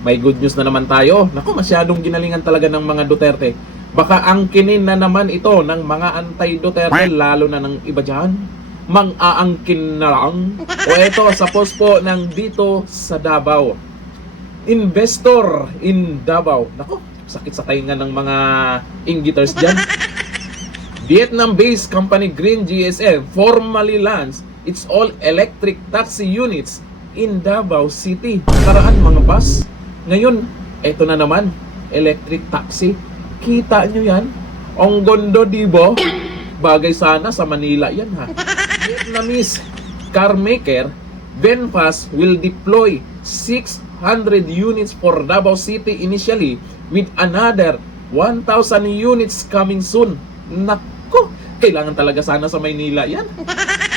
May good news na naman tayo. Naku, masyadong ginalingan talaga ng mga Duterte. Baka angkinin na naman ito ng mga anti-Duterte, lalo na ng iba dyan. Mang-aangkin na lang. O eto, sa post po ng dito sa Davao. Investor in Davao. Naku, sakit sa tainga ng mga inggiters dyan. Vietnam-based company Green GSM formally launched its all-electric taxi units in Davao City. Nakaraan mga bus. Ngayon, eto na naman, electric taxi. Kita nyo yan? Ang gondo, diba? Bagay sana sa Manila yan, ha? Vietnamese car maker Venfast will deploy 600 units for Davao City initially with another 1,000 units coming soon. Nako, kailangan talaga sana sa Maynila yan.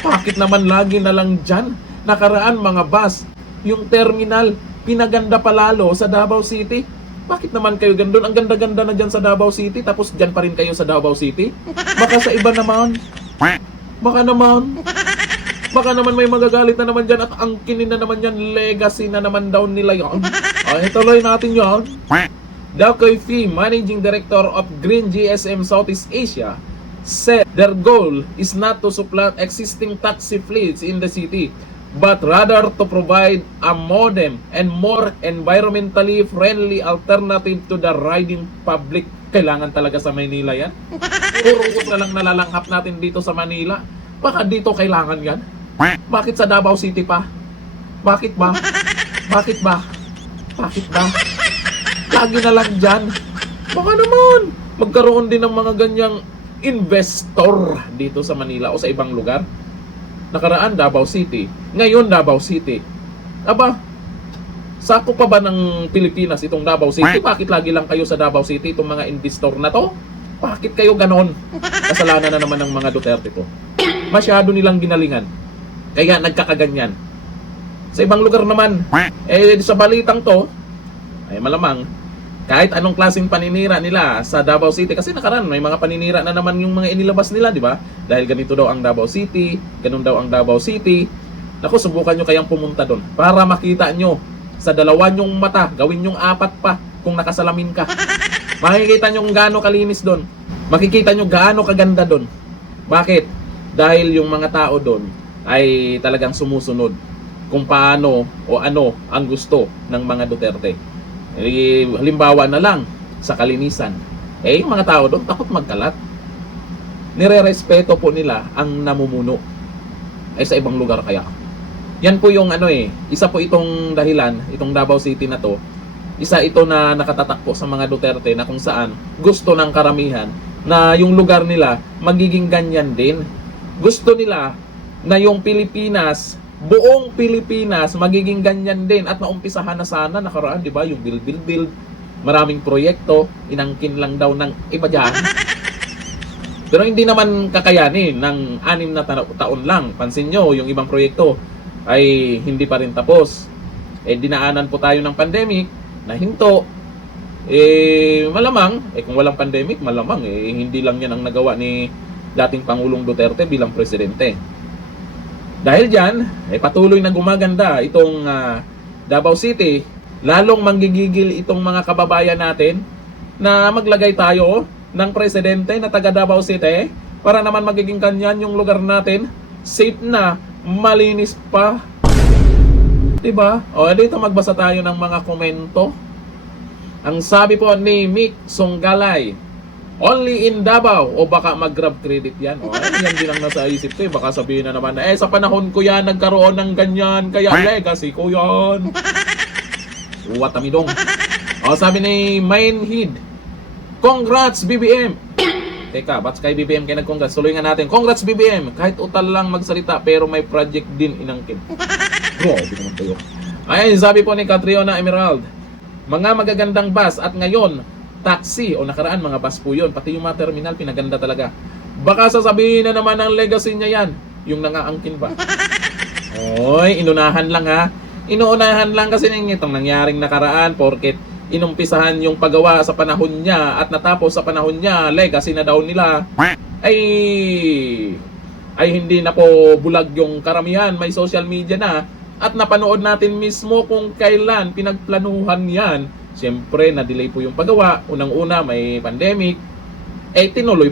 Bakit naman lagi na lang dyan? Nakaraan mga bus, yung terminal, pinaganda palalo sa Davao City. Bakit naman kayo gandun? Ang ganda-ganda na dyan sa Davao City, tapos dyan pa rin kayo sa Davao City? Baka sa iba naman. Baka naman may magagalit na naman dyan at angkinin na naman yan, legacy na naman daw nila yan. Ay, tuloy natin yan. Dakoy Fee, Managing Director of Green GSM Southeast Asia, said their goal is not to supplant existing taxi fleets in the city, but rather to provide a modern and more environmentally friendly alternative to the riding public. Kailangan talaga sa Manila yan. Puro na lang nalalanghap natin dito sa Manila. Baka dito kailangan yan. Bakit sa Davao City pa? Bakit ba? Bakit ba? Bakit ba? Lagi na lang dyan. Baka naman magkaroon din ng mga ganyang investor dito sa Manila o sa ibang lugar. Nakaraan Davao City, ngayon Davao City. Aba, sako pa ba ng Pilipinas itong Davao City? Bakit lagi lang kayo sa Davao City, itong mga investor na to? Bakit kayo ganon? Kasalanan na naman ng mga Duterte to. Masyado nilang ginalingan. Kaya nagkakaganyan. Sa ibang lugar naman, sa balitang to, ay malamang, kahit anong klaseng paninira nila sa Davao City, kasi nakaraan may mga paninira na naman yung mga inilabas nila, di ba? Dahil ganito daw ang Davao City, ganun daw ang Davao City. Naku, subukan nyo kayang pumunta doon para makita nyo sa dalawa nyong mata, gawin nyong 4 pa kung nakasalamin ka. Makikita nyo gaano kalinis doon. Makikita nyo gaano kaganda doon. Bakit? Dahil yung mga tao doon ay talagang sumusunod kung paano o ano ang gusto ng mga Duterte. Halimbawa na lang sa kalinisan, yung mga tao doon takot magkalat. Nire-respeto po nila ang namumuno. Sa ibang lugar kaya. Yan po yung isa po itong dahilan, itong Davao City na to. Isa ito na nakatatak po sa mga Duterte na kung saan gusto ng karamihan na yung lugar nila magiging ganyan din. Gusto nila na yung Pilipinas, buong Pilipinas magiging ganyan din at maumpisahan na sana nakaraan, di ba? Yung build, maraming proyekto, inangkin lang daw ng iba dyan. Pero hindi naman kakayanin ng 6 na taon lang. Pansin nyo, yung ibang proyekto ay hindi pa rin tapos. Dinaanan po tayo ng pandemic, na hinto. Malamang, kung walang pandemic, malamang, hindi lang yan ang nagawa ni dating Pangulong Duterte bilang presidente. Dahil dyan, patuloy na gumaganda itong Davao City, lalong manggigigil itong mga kababayan natin na maglagay tayo ng presidente na taga Davao City para naman magiging kanyan yung lugar natin, safe na, malinis pa. Diba? Dito magbasa tayo ng mga komento. Ang sabi po ni Mick Songgalay, only in Davao, o baka mag-grab credit yan. Yan din ang nasa isip ko. Baka sabihin na naman na, sa panahon ko yan, nagkaroon ng ganyan, kaya legacy ko yan. Watamidong. Sabi ni Mainheed, congrats BBM. Teka, ba't kay BBM kayo nag-congrats? Tuloy nga natin, congrats BBM. Kahit utal lang magsalita, pero may project din inangkin. Grabe naman kayo. Ayun, sabi po ni Catriona Emerald, mga magagandang bus at ngayon, taxi o nakaraan mga bus po yun. Pati yung mga terminal, pinaganda talaga. Baka sasabihin na naman ang legacy niya yan. Yung nangaangkin ba? Inunahan lang ha. Inuunahan lang kasi itong nangyaring nakaraan porket inumpisahan yung paggawa sa panahon niya at natapos sa panahon niya, legacy na daw nila. Ay hindi na po bulag yung karamihan. May social media na. At napanood natin mismo kung kailan pinagplanuhan yan. Siyempre, na-delay po yung paggawa. Unang-una, may pandemic. Itinuloy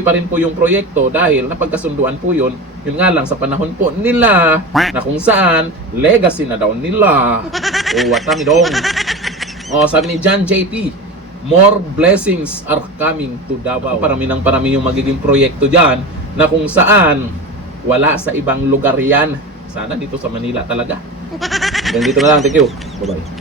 pa rin po yung proyekto dahil napagkasunduan po yun. Yun nga lang sa panahon po nila na kung saan legacy na daw nila. O watamidong. O sabi ni John JT, more blessings are coming to Davao. Parami ng parami yung magiging proyekto dyan na kung saan wala sa ibang lugar yan. Sana dito sa Manila talaga. Hanggang dito na lang. Thank you. Bye-bye.